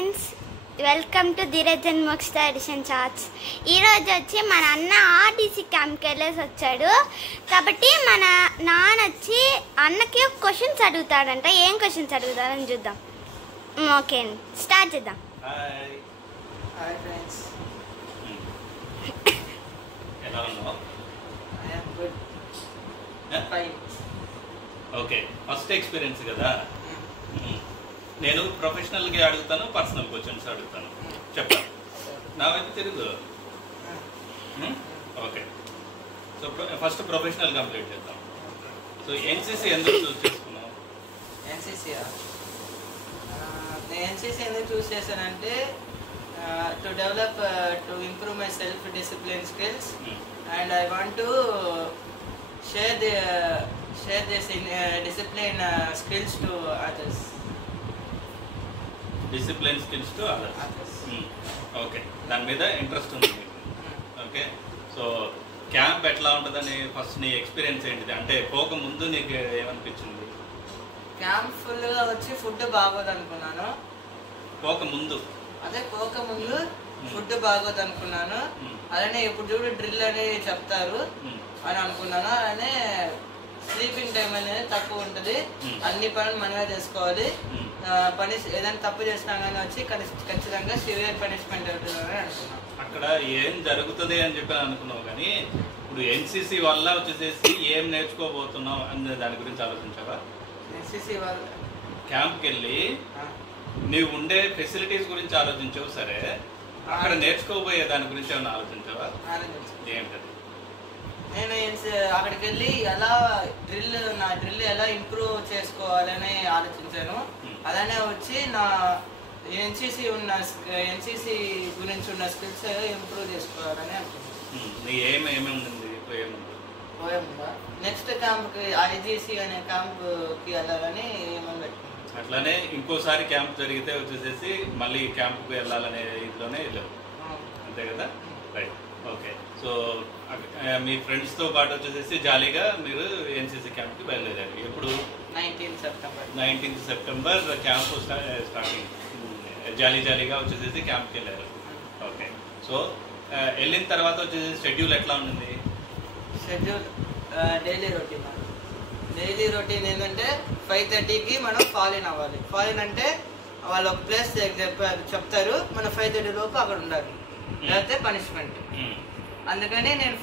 Friends, welcome to Dheeraj and Mokshita edition charts. ఈరోజు వచ్చి మన అన్న ఆర్టీసీ క్యాంప్కి వెళ్ళేసి వచ్చాడు. కాబట్టి మన నాన్న వచ్చి అన్నకి క్వశ్చన్స్ అడుగుతాడంట. ఏం క్వశ్చన్స్ అడుగుతాడని చూద్దాం. ఓకే, స్టార్ట్ చేద్దాం. హాయ్ ఫ్రెండ్స్, ఎలా ఉన్నావు? I am good. Fine. Okay, first experience కదా. నేను ప్రొఫెషనల్గా అడుగుతాను, పర్సనల్ క్వశ్చన్స్ అడుగుతాను. చెప్పండి, నా వైపు తిరుగు. Okay, so first professional complete చేద్దాం. సో ఎన్సీసీ ఎందుకు చూస్ చేసుకున్నావు? ఎన్సీసీ నేను ఎన్సీసీ ఎందుకు చూస్ చేశానంటే to develop to improve my self discipline skills and I want to share this discipline skills to others. Discipline skills to others. Okay, దాని మీద interest ఉంది. Okay, so camp ఎట్లా ఉంటుందని ఫస్ట్ నీ ఎక్స్పీరియన్స్ ఏంటిది? అంటే పోక ముందు నీకు ఏమనిపించింది? క్యాంప్ ఫుల్గా వచ్చి ఫుడ్ బాగోదు అనుకున్నాను. పోక ముందు ఫుడ్ బాగోదు అనుకున్నాను. అలానే ఇప్పుడు చూడు డ్రిల్ అని చెప్తారు అని అనుకున్నాను. అలానే స్లీపింగ్ టైం అనేది తక్కువ ఉంటుంది. అన్ని పనులు మనమే చేసుకోవాలి. ఏదైనా తప్పు చేసినా కానీ వచ్చి ఖచ్చితంగా సివియర్ పనిష్మెంట్ అవుతుందని అనుకున్నాను. అక్కడ ఏం జరుగుతుంది అని చెప్పి అనుకున్నావు, కానీ ఇప్పుడు ఎన్సీసీ వల్ల వచ్చేసేసి ఏం నేర్చుకోబోతున్నావు అనే దాని గురించి ఆలోచించావా? ఎన్సీసీ వల్ల క్యాంప్కి వెళ్ళి నీవు ఉండే ఫెసిలిటీస్ గురించి ఆలోచించావు. సరే, అక్కడ నేర్చుకోబోయే దాని గురించి ఏమైనా ఆలోచించావా? ఏంటది? నేను అక్కడికి వెళ్ళి ఎలా నా డ్రిల్ ఎలా ఇంప్రూవ్ చేసుకోవాలని ఆలోచించాను. అలానే వచ్చి నా ఎన్సీసీ గురించి ఉన్న స్కిల్స్ ఇంప్రూవ్ చేసుకోవాలని అనుకున్నాను. నెక్స్ట్ క్యాంప్కి ఐజీసీ అనే క్యాంప్కి వెళ్ళాలని ఏమని పెట్టుకున్నాను. అట్లానే ఇంకోసారి క్యాంప్ జరిగితే వచ్చేసేసి మళ్ళీ క్యాంప్కి వెళ్ళాలనే ఇదిలోనే వెళ్ళావు, అంతే కదా? రైట్. ఓకే, సో మీ ఫ్రెండ్స్తో పాటు వచ్చేసేసి జాలీగా మీరు ఎన్సీసీ క్యాంప్కి బయలుదేరారు. ఎప్పుడు? 19th September camp starting. జాలీగా వచ్చేసేసి క్యాంప్కి వెళ్ళారు. ఓకే, సో వెళ్ళిన తర్వాత వచ్చేసి షెడ్యూల్ ఎట్లా ఉంటుంది? షెడ్యూల్ డైలీ రొటీన్ ఏంటంటే 5:30కి మనం ఫాల్ ఇన్ అంటే వాళ్ళు ఒక ప్లేస్ చెప్తారు, మనం 5:30 లోపు అక్కడ ఉండాలి, లేకపోతే పనిష్మెంట్. అందుకని నేను